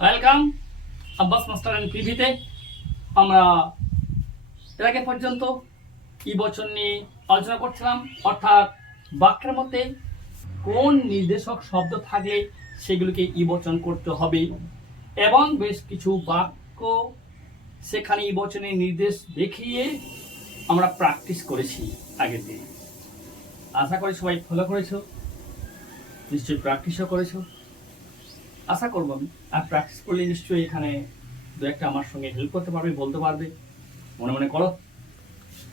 Welcome Abbas master and পিভিতে। আমরা এর আগে পর্যন্ত ই বচন নিয়ে আলোচনা করছিলাম, অর্থাৎ বাক্যের মধ্যে কোন নির্দেশক শব্দ থাকলে সেগুলিকে ই বচন করতে হবে, এবং বেশ কিছু বাক্য সেখানে ই বচনের নির্দেশ দেখিয়ে আমরা প্র্যাকটিস করেছি আগের দিন। আশা করি সবাই ফলো করেছো, নিশ্চয়ই প্র্যাকটিসও করেছো আশা করবো আমি। আর প্র্যাকটিস করলে নিশ্চয়ই এখানে দু একটা আমার সঙ্গে হেল্প করতে পারবে, বলতে পারবে। মনে মনে করো।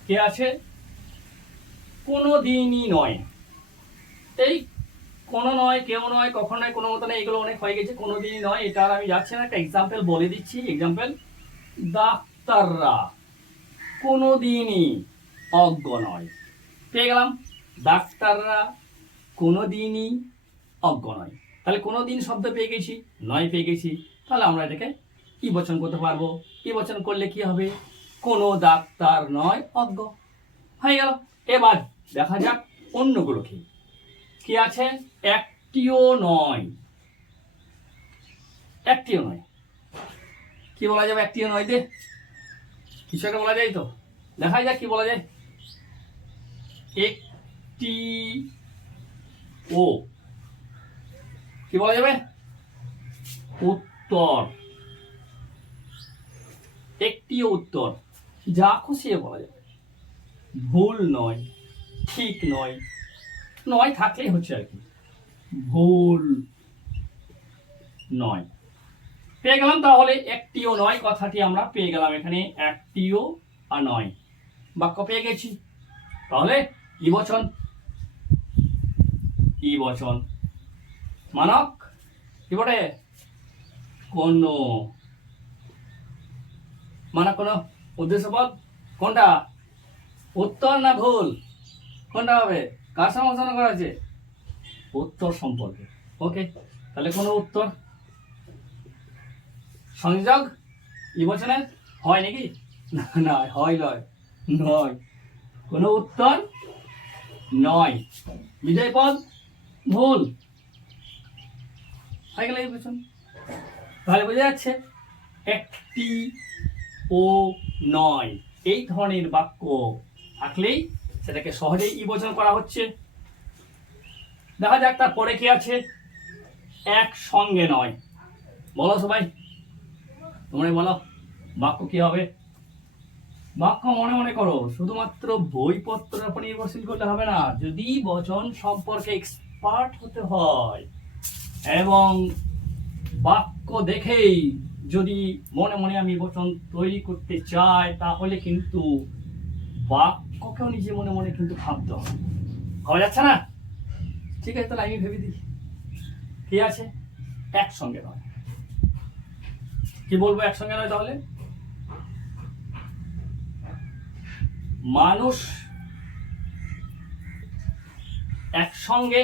কে আছে? কোনো দিনই নয়। এই কোনো নয়, কেউ নয়, কখন নয়, কোনো মতো নয়, এগুলো অনেক হয়ে গেছে। কোনো দিনই নয়, এটা আর আমি যাচ্ছি না। একটা এক্সাম্পল বলে দিচ্ছি। এক্সাম্পল, ডাক্তাররা কোনো দিনই অজ্ঞ নয়। পেয়ে গেলাম, ডাক্তাররা কোনো দিনই অজ্ঞ নয়। তাহলে কোনো দিন শব্দ পেয়ে গেছি, নয় পেয়ে গেছি। তাহলে আমরা এটাকে কি বচন করতে পারবো? কি বচন করলে কি হবে? কোনো ডাক্তার নয় অজ্ঞ। হয়ে গেল। এবার দেখা যাক অন্যগুলো কি কি আছে। একটিও নয়। একটিও নয় কি বলা যাবে? একটিও নয় দে, কিছু একটা বলা যায় তো। দেখা যাক কি বলা যায়। একটি ও কি বলা যাবে? উত্তর। একটিও উত্তর, যা খুশি বলা যাবে। ভুল নয়, ঠিক নয়, নয় থাকলেই হচ্ছে আর কি। ভুল নয় পেয়ে গেলাম। তাহলে একটিও নয় কথাটি আমরা পেয়ে গেলাম এখানে। একটিও আর নয় বাক্য পেয়ে গেছি। তাহলে ই বচন। ই বচন মানক কি বটে? কোনো। মানক কোনো উদ্দেশ্যপদ কোনটা? উত্তর না ভুল? কোনটা হবে? কার সঙ্গে আলোচনা করা আছে? উত্তর সম্পর্কে। ওকে, তাহলে কোনো উত্তর সংযোগ ই বচনের হয় নাকি? না, হয় নয়। নয়, কোনো উত্তর নয়। বিজয় পদ ভুল হয়ে গেল এই বচন। তাহলে বোঝা যাচ্ছে একটি ও নয় এই ধরনের বাক্য থাকলেই সেটাকে সহজেই ই বচন করা হচ্ছে। দেখা যাক তারপরে কি আছে। একসঙ্গে নয়। বলো সবাই, তোমরা বলো বাক্য কি হবে? বাক্য মনে মনে করো, শুধুমাত্র বইপত্রের উপর নির্ভরশীল করলে হবে না। যদি বচন সম্পর্কে এক্সপার্ট হতে হয় এবং বাক্য দেখেই যদি মনে মনে আমি বচন তৈরি করতে চাই, তাহলে কিন্তু বাক্যকেও নিজে মনে মনে কিন্তু ভাবতে হবে। ভাবা যাচ্ছে না? ঠিক আছে, তাহলে আমি ভেবে দিই কি আছে। একসঙ্গে নয়। কি বলবো একসঙ্গে নয়? তাহলে মানুষ একসঙ্গে,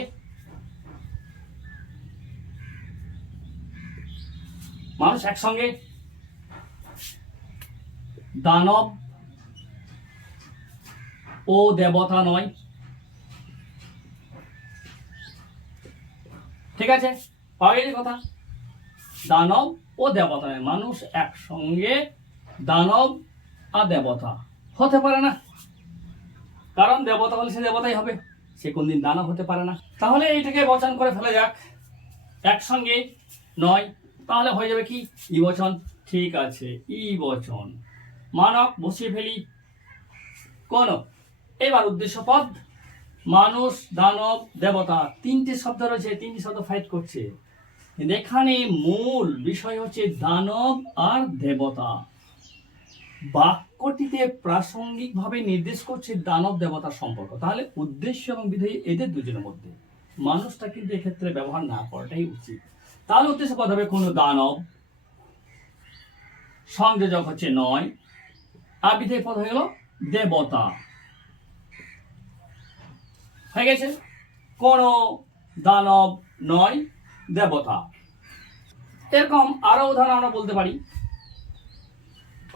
মানুষ একসঙ্গে দানব ও দেবতা নয়। ঠিক আছে, পাওয়া গেছে কথা। দানব ও দেবতা নয়, মানুষ একসঙ্গে দানব আর দেবতা হতে পারে না। কারণ দেবতা হলে সে দেবতাই হবে, সে কোনদিন দানব হতে পারে না। তাহলে এইটাকে বচন করে ফেলা যাক। একসঙ্গে নয়, তাহলে হয়ে যাবে কি? ই বচন। ঠিক আছে, ই বচন মানক বসিয়ে ফেলি। কোন? এবার উদ্দেশ্য পদ। মানুষ, দানব, দেবতা, তিনটে শব্দ রয়েছে, তিনটি শব্দ ফাইট করছে। এখানে মূল বিষয় হচ্ছে দানব আর দেবতা। বাক্যটিতে প্রাসঙ্গিকভাবে নির্দেশ করছে দানব দেবতার সম্পর্ক। তাহলে উদ্দেশ্য এবং বিধেয় এদের দুজনের মধ্যে, মানুষটা কিন্তু এক্ষেত্রে ব্যবহার না করাটাই উচিত। তাহলে উদ্দেশ্য পদ হবে কোনো দানব, সংযোজক হচ্ছে নয়, আর বিধেয় পদ হয়ে গেল দেবতা। হয়ে গেছে কোনো দানব নয় দেবতা। এরকম আরো উদাহরণ আমরা বলতে পারি।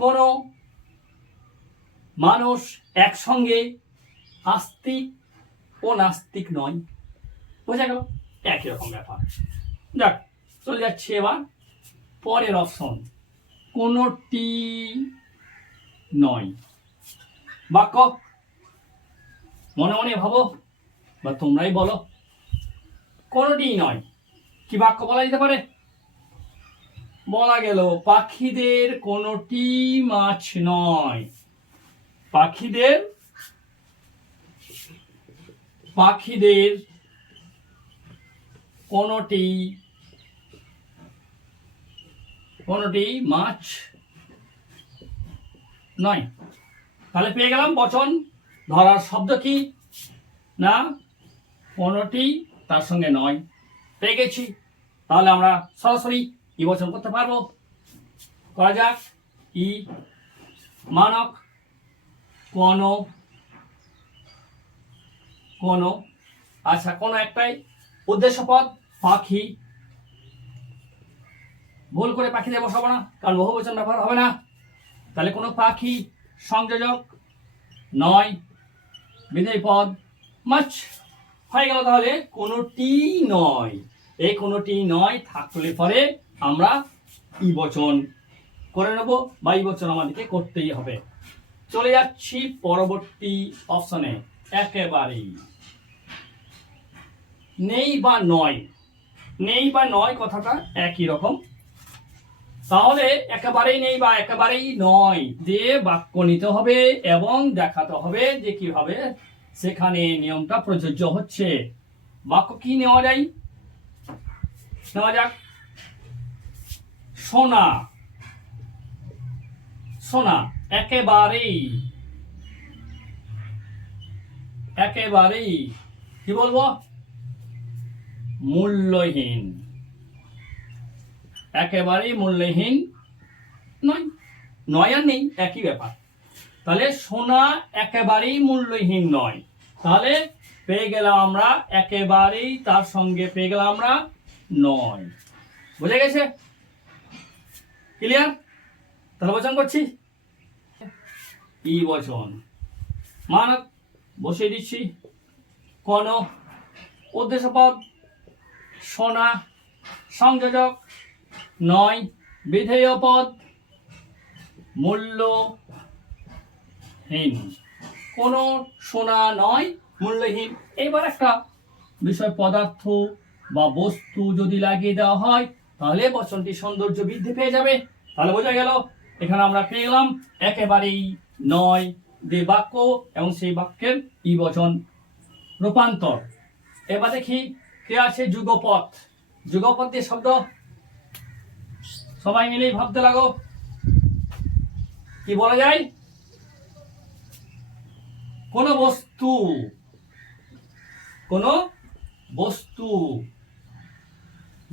কোনো মানুষ একসঙ্গে আস্তিক ও নাস্তিক নয়। বোঝা গেল? একই রকম ব্যাপার। যাক, চলে যাচ্ছে এবার পরের অপশন কোনটি নয়। বাক্য মনে মনে ভাবো বা তোমরাই বলো, কোনটি নয় কি বাক্য বলা যেতে পারে? বলা গেল পাখিদের কোনটি মাছ নয়। পাখিদের কোনটি মাছ নয়। তাহলে পেয়ে গেলাম বচন ধরার শব্দ কি না কোনটি তার সঙ্গে নয়, পেয়ে গেছি। তাহলে আমরা সরাসরি ই বচন করতে পারবো। করা যাক। ই মানক কোন, আচ্ছা কোন একটাই উদ্দেশ্যপদ পাখি, ভুল করে পাখি দিয়ে বসাবো না, কারণ বহু বচন ব্যবহার হবে না। তাহলে কোনো পাখি, সংযোজক নয়, বিধেয় পদ মাছ হয়ে গেল। তাহলে কোনটি নয়, এই কোনটি নয় থাকলে পরে আমরা ই বচন করে নেব বা ই বচন আমাদেরকে করতেই হবে। চলে যাচ্ছি পরবর্তী অপশনে। একেবারেই নেই বা নয়, নেই বা নয় কথাটা একই রকম। তাহলে একেবারেই নেই বা একেবারেই নয় দিয়ে বাক্য নিতে হবে এবং দেখাতে হবে যে কিভাবে সেখানে নিয়মটা প্রযোজ্য হচ্ছে। বাক্য কি নেওয়া যায়? নেওয়া যাক সোনা। সোনা একেবারেই কি বলবো? মূল্যহীন। একেবারেই মূল্যহীন নয়, নয় আর নেই একই ব্যাপার। তাহলে সোনা একেবারেই মূল্যহীন নয়। তাহলে পেয়ে গেলাম আমরা একেবারেই, তার সঙ্গে পেয়ে গেলাম আমরা নয়। বুঝে গেছে? ক্লিয়ার? তাহলে বচন করছি ই বচন। মানক বসিয়ে দিচ্ছি। কোন উদ্দেশ্যপদ সোনা, সংযোজক নয়, বিধেয় পদ মূল্যহীন। কোন সোনা নয়, মূল্যহীন। এবার একটা বিষয় পদার্থ বা বস্তু যদি লাগিয়ে দেওয়া হয় তাহলে বচনটি সৌন্দর্য বৃদ্ধি পেয়ে যাবে। তাহলে বোঝা গেল এখানে আমরা পেয়ে গেলাম একেবারেই নয় দিয়ে বাক্য এবং সেই বাক্যের ই বচন রূপান্তর। এবার দেখি কে আছে যুগপৎ। যুগপৎ দিয়ে শব্দ সবাই মিলেই ভাবতে লাগো। কি বলা যায়? কোন বস্তু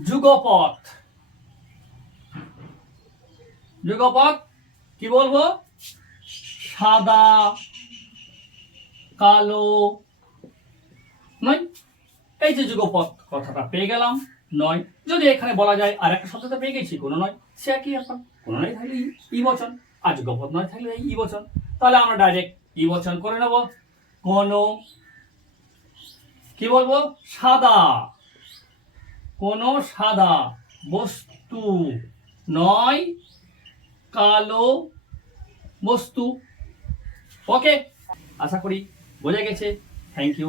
যুগপৎ। যুগপৎ কি বলবো? সাদা, কালো নয়। এই যে যুগপৎ কথাটা পেয়ে গেলাম নয়। যদি এখানে বলা যায় আর একটা শব্দ পেয়ে গেছি কোন নয়, সে একই ব্যাপার। কোন নয় থাকলে ই বচন, আর যুগপৎ নয় থাকলে ই বচন। তাহলে আমরা ডাইরেক্ট ই বচন করে নেব। কোন কি বলবো? সাদা। কোন সাদা বস্তু নয় কালো বস্তু। ওকে, আশা করি বোঝা গেছে। Thank you.